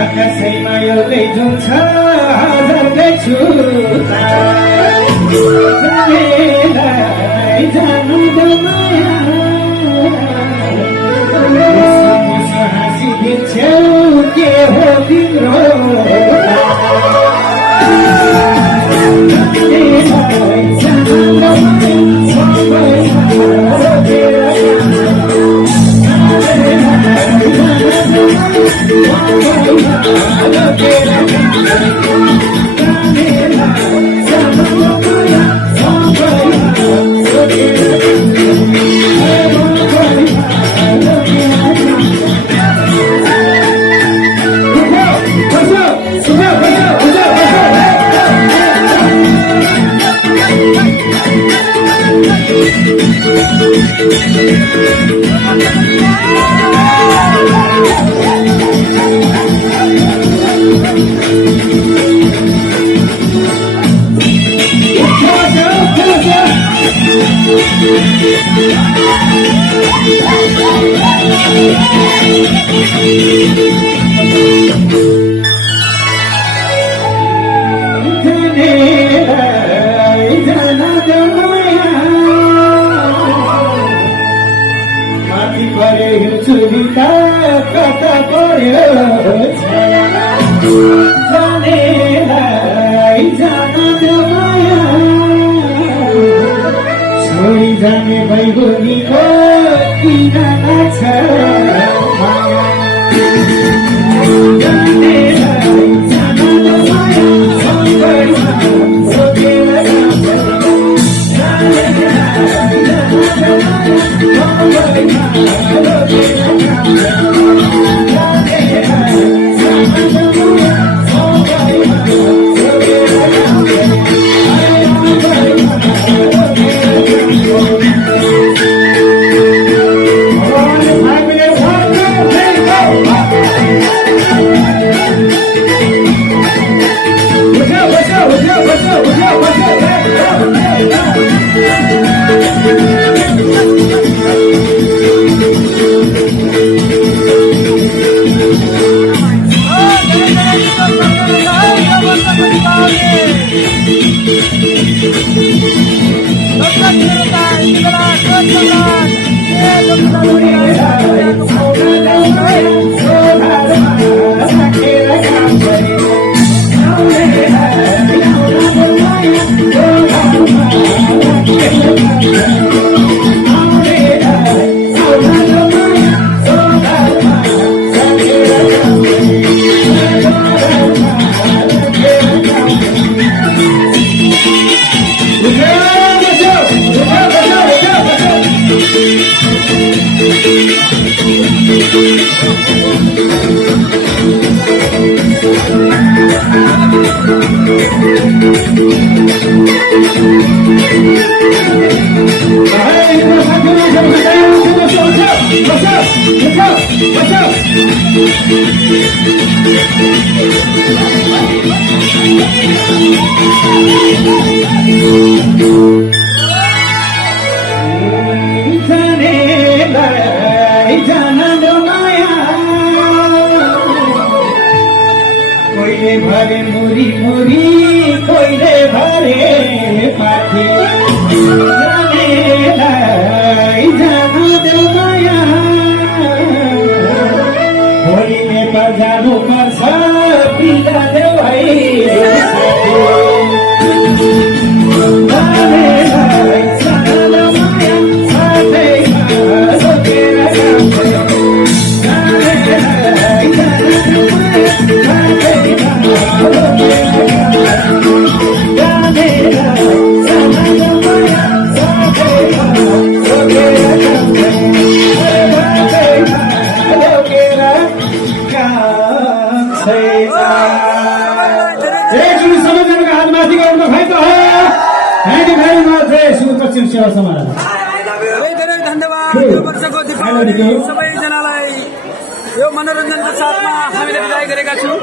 आकाशैमा एउटै जुन छ हजारकै छुता जानु माया हाँसिदिन्छौ के हो तिम्रो कता पर्यो जानेलाई जान माया छोडी जाने भैगुनीको किन लाग्छ जानेलाई जान माया सबैमा सोधेर भरे मुरी मुरी कोइले भरे पाथी जानेलाई जानु देऊ माया भोलि नेपाल जानु पर्छ बिदा देऊ है जानेलाई जानु माया साथैमा सोधेर जानेलाई जानु माया दसैँमा एकचोटि सबैजनाको हात माथि गर्नु खाइन्छ thank you very much Sudurpashchim सेवा समाज धेरै धन्यवाद यो वर्षको दीपावली सबैजनालाई यो मनोरञ्जनको साथमा हामीले विदाई गरेका छौँ।